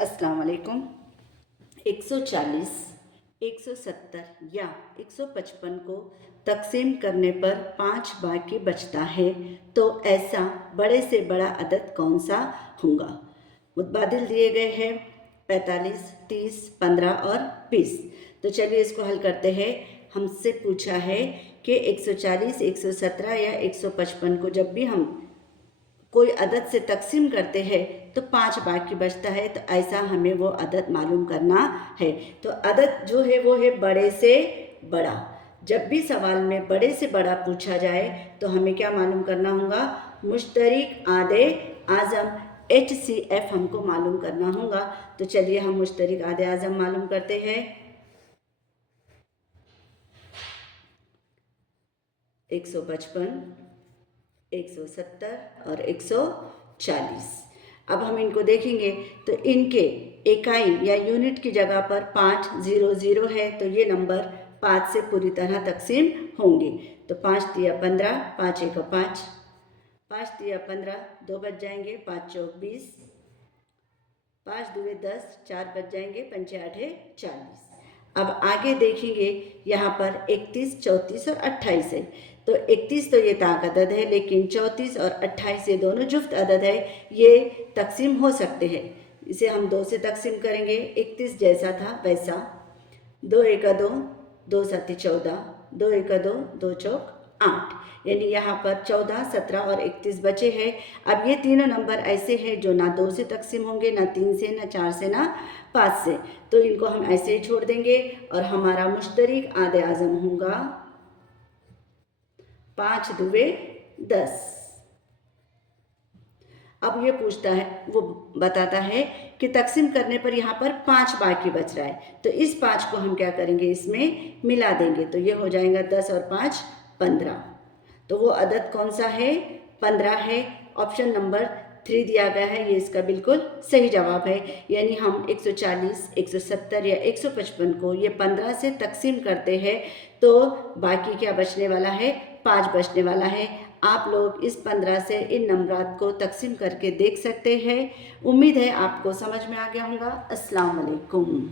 अस्सलाम वालेकुम। 140, 170 या 155 को तकसीम करने पर 5 बाकी बचता है, तो ऐसा बड़े से बड़ा अदद कौन सा होगा। मुतबादिल दिए गए हैं 45, 30, 15 और 20। तो चलिए इसको हल करते हैं। हमसे पूछा है कि 140, 117 या 155 को जब भी हम कोई अदद से तकसीम करते हैं तो 5 बाकी बचता है, तो ऐसा हमें वो अदद मालूम करना है। तो अदद जो है वो है बड़े से बड़ा। जब भी सवाल में बड़े से बड़ा पूछा जाए तो हमें क्या मालूम करना होगा, मुश्तरिक आदे आज़म HCF हमको मालूम करना होगा। तो चलिए हम मुश्तरिक आदे आज़म मालूम करते हैं। 155, 170 और 140। अब हम इनको देखेंगे तो इनके इकाई या यूनिट की जगह पर 500 है, तो ये नंबर 5 से पूरी तरह तकसीम होंगे। तो 5 तिया 15, 5 एक 5, 5 तिया 15, 2 बच जाएंगे, 5 चौक 20, 5 दुए 10, 4 बच जाएंगे, 5 आठे 40। अब आगे देखेंगे यहाँ पर 31, 34 और 28 है। तो 31 तो ये ताक अदद है, लेकिन 34 और 28 ये दोनों जुफ्त अदद है, ये तकसीम हो सकते हैं। इसे हम 2 से तकसीम करेंगे। 31 जैसा था वैसा, 2 एका 2, 2 साती 14, 2 एका 2, 2 चौक 8, यानी यहाँ पर 14, 17 और 31 बचे हैं। अब ये तीनों नंबर ऐसे हैं जो ना 2 से तकसीम होंगे, ना 3 से, ना 4 से, ना 5 से। तो इनको हम ऐसे ही छोड़ देंगे और हमारा मुश्तरिक आदे आज़म होगा 5 दुए 10। अब ये पूछता है, वो बताता है कि तकसीम करने पर यहाँ पर 5 बाकी बच रहा है, तो इस 5 को हम क्या करेंगे, इसमें मिला देंगे। तो ये हो जाएगा 10 और 5 15। तो वो अदद कौन सा है, 15 है। ऑप्शन नंबर 3 दिया गया है, ये इसका बिल्कुल सही जवाब है। यानी हम 140, 170 या 155 को ये 15 से तकसीम करते हैं तो बाकी क्या बचने वाला है, 5 बचने वाला है। आप लोग इस 15 से इन नंबरात को तकसीम करके देख सकते हैं। उम्मीद है आपको समझ में आ गया होगा। अस्सलाम वालेकुम।